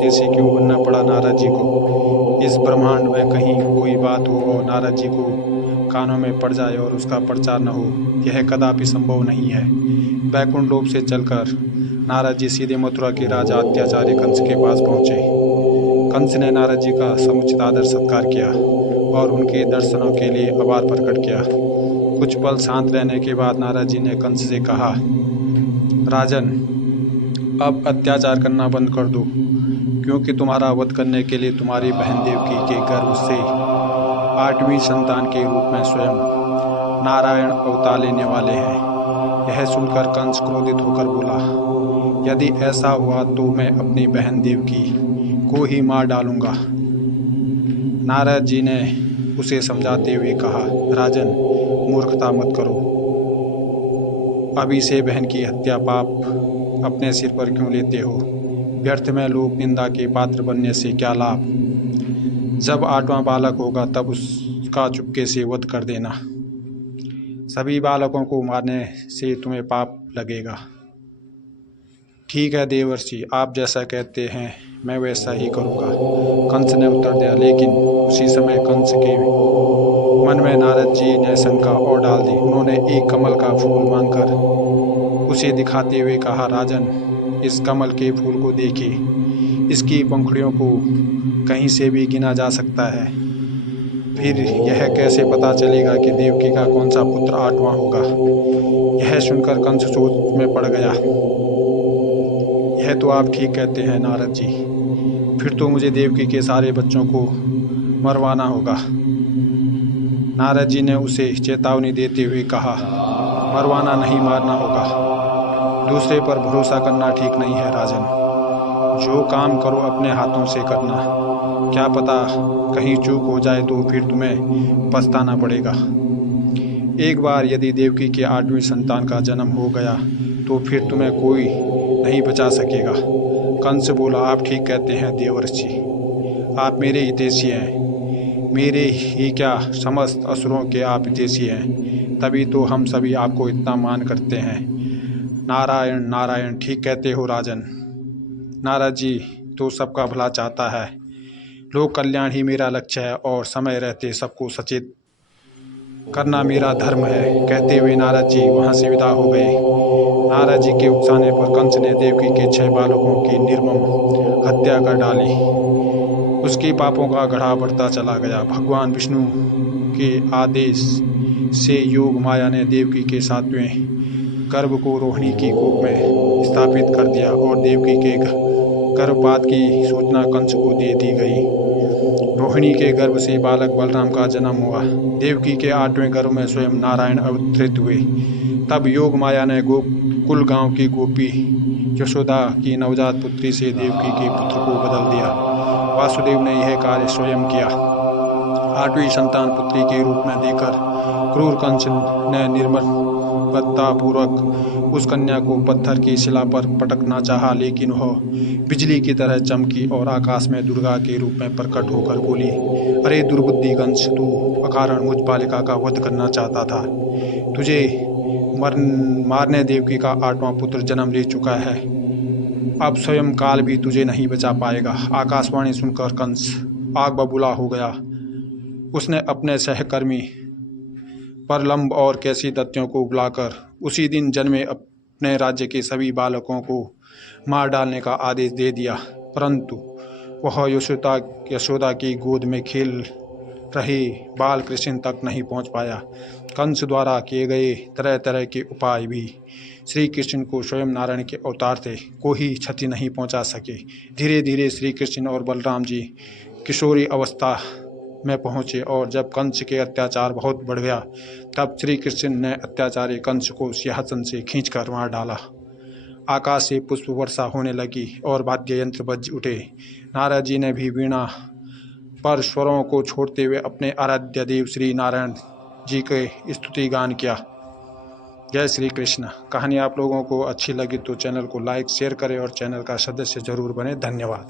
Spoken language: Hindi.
हितैषी क्यों बनना पड़ा नारद जी को। इस ब्रह्मांड में कहीं कोई बात हो और नारद जी को कानों में पड़ जाए और उसका प्रचार न हो, यह कदापि संभव नहीं है। बैकुंठ लोक से चलकर नारद जी सीधे मथुरा के राजा अत्याचारी कंस के पास पहुंचे। कंस ने नारद जी का समुचित आदर सत्कार किया और उनके दर्शनों के लिए आभार प्रकट किया। कुछ पल शांत रहने के बाद नारद जी ने कंस से कहा, राजन, अब अत्याचार करना बंद कर दो, क्योंकि तुम्हारा वध करने के लिए तुम्हारी बहन देवकी के गर्भ से 8वीं संतान के रूप में स्वयं नारायण अवतार लेने वाले हैं। यह सुनकर कंस क्रोधित होकर बोला, यदि ऐसा हुआ तो मैं अपनी बहन देवकी को ही मार डालूंगा। नारद जी ने उसे समझाते हुए कहा, राजन, मूर्खता मत करो। अभी से बहन की हत्या पाप अपने सिर पर क्यों लेते हो। व्यर्थ में लोक निंदा के पात्र बनने से क्या लाभ। जब 8वां बालक होगा तब उसका चुपके से वध कर देना। सभी बालकों को मारने से तुम्हें पाप लगेगा। ठीक है देवर्षि, आप जैसा कहते हैं मैं वैसा ही करूँगा, कंस ने उत्तर दिया। लेकिन उसी समय कंस के मन में नारद जी ने शंका और डाल दी। उन्होंने एक कमल का फूल मांगकर उसे दिखाते हुए कहा, राजन, इस कमल के फूल को देखिए, इसकी पंखुड़ियों को कहीं से भी गिना जा सकता है। फिर यह कैसे पता चलेगा कि देवकी का कौन सा पुत्र 8वां होगा। यह सुनकर कंस सोच में पड़ गया। यह तो आप ठीक कहते हैं नारद जी, फिर तो मुझे देवकी के सारे बच्चों को मरवाना होगा। नारद जी ने उसे चेतावनी देते हुए कहा, मरवाना नहीं, मारना होगा। दूसरे पर भरोसा करना ठीक नहीं है राजन। जो काम करो अपने हाथों से करना। क्या पता कहीं चूक हो जाए तो फिर तुम्हें पछताना पड़ेगा। एक बार यदि देवकी के 8वीं संतान का जन्म हो गया तो फिर तुम्हें कोई नहीं बचा सकेगा। कंस बोला, आप ठीक कहते हैं देवर्षि, आप मेरे हितैषी हैं। मेरे ही क्या, समस्त असुरों के आप हितैषी हैं, तभी तो हम सभी आपको इतना मान करते हैं। नारायण नारायण, ठीक कहते हो राजन। नारद जी तो सबका भला चाहता है। लोक कल्याण ही मेरा लक्ष्य है और समय रहते सबको सचेत करना मेरा धर्म है। कहते हुए नारद जी वहां से विदा हो गए। नारद जी के उकसाने पर कंस ने देवकी के 6 बालकों की निर्मम हत्या कर डाली। उसके पापों का गढ़ा बढ़ता चला गया। भगवान विष्णु के आदेश से योग माया ने देवकी के 7वें गर्भ को रोहिणी की कोख में स्थापित कर दिया और देवकी के गर्भपात की सूचना कंस को दे दी गई। रोहिणी के गर्भ से बालक बलराम का जन्म हुआ। देवकी के 8वें गर्भ में स्वयं नारायण अवतरित हुए। तब योग माया ने गोकुल गांव की गोपी यशोदा की नवजात पुत्री से देवकी के पुत्र को बदल दिया। वासुदेव ने यह कार्य स्वयं किया। 8वीं संतान पुत्री के रूप में देकर क्रूर कंस ने निर्ममतापूर्वक उस कन्या को पत्थर की शिला पर पटकना चाहा, लेकिन वह बिजली की तरह चमकी और आकाश में दुर्गा के रूप में प्रकट होकर बोली, अरे दुर्बुद्धि कंस, तू अकारण मुझ बालिका का वध करना चाहता था। तुझे मारने देवकी का 8वां पुत्र जन्म ले चुका है। अब स्वयं काल भी तुझे नहीं बचा पाएगा। आकाशवाणी सुनकर कंस आग बबूला हो गया। उसने अपने सहकर्मी प्रलंब और कैसी दत्तियों को बुलाकर उसी दिन जन्मे अपने राज्य के सभी बालकों को मार डालने का आदेश दे दिया। परंतु वह यशोदा की गोद में खेल रहे बाल कृष्ण तक नहीं पहुंच पाया। कंस द्वारा किए गए तरह तरह के उपाय भी श्री कृष्ण को, स्वयं नारायण के अवतार थे, को ही क्षति नहीं पहुंचा सके। धीरे धीरे श्री कृष्ण और बलराम जी किशोरी अवस्था में पहुंचे और जब कंस के अत्याचार बहुत बढ़ गया तब श्री कृष्ण ने अत्याचारी कंस को सिंहासन से खींचकर मार डाला। आकाश से पुष्प वर्षा होने लगी और वाद्य यंत्र बज उठे। नारद जी ने भी वीणा पर स्वरों को छोड़ते हुए अपने आराध्य देव श्री नारायण जी के स्तुति गान किया। जय श्री कृष्ण। कहानी आप लोगों को अच्छी लगी तो चैनल को लाइक शेयर करें और चैनल का सदस्य जरूर बने। धन्यवाद।